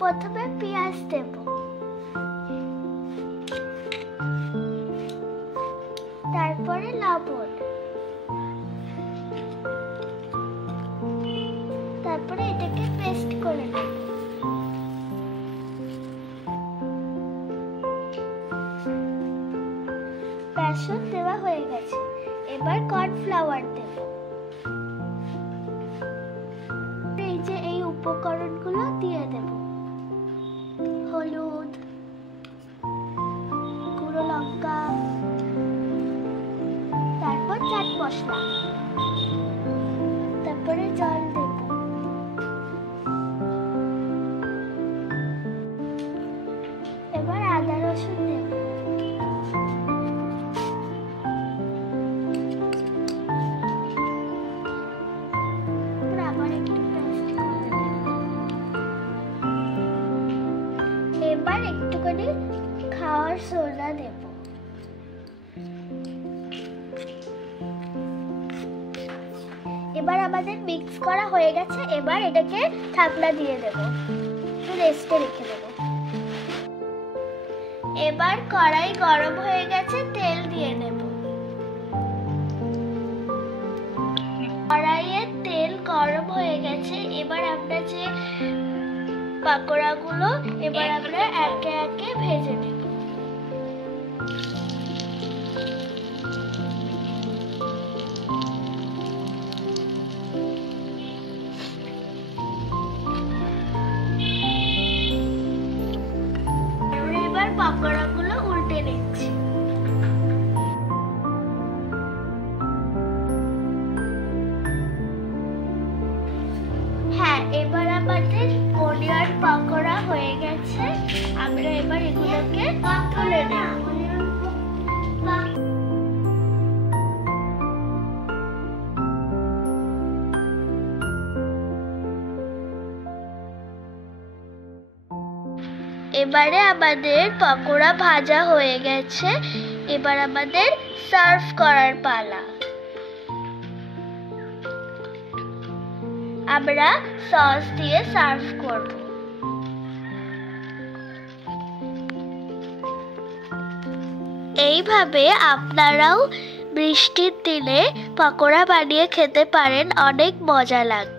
প্রথমে পেঁয়াজ দেব, তারপরে লবণ, তারপরে এটাকে পেস্ট করে নেব। বেসন দেওয়া হয়ে গেছে, এবার কর্নফ্লাওয়ার দেব। এই যে এই উপকরণগুলো দিয়ে দেব। হলুদ, গুঁড়ো লঙ্কা, তারপর চাট মশলা, তারপরে জল দেব। এবার আদা রসুন দেব। আবার একটু পেস্ট করে নেব। এবার একটুখানি খাওয়ার সোডা দেব। এবার আমাদের মিক্স করা হয়ে গেছে, এবার এটাকে ঢাকনা দিয়ে দেব, একটু রেস্টে রেখে দেব। এবার কড়াই গরম হয়ে গেছে, তেল দিয়ে দেব। কড়াইয়ে তেল গরম হয়ে গেছে, এবার আমরা যে পাকোড়াগুলো এবার আমরা একে একে ভেজে নেব। এবার পাকোড়াগুলো উল্টে নিচ্ছি। হ্যাঁ, এবার আমাদের অনিয়ন পাকোড়া হয়ে গেছে, আমরা এবার এগুলোকে তুলে নেব। এবারে আমাদের পকোড়া ভাজা হয়ে গেছে, এবার আমাদের সার্ভ করার পালা। আমরা সস দিয়ে সার্ভ করব। এইভাবে আপনারাও বৃষ্টির দিনে পকোড়া বানিয়ে খেতে পারেন, অনেক মজা লাগবে।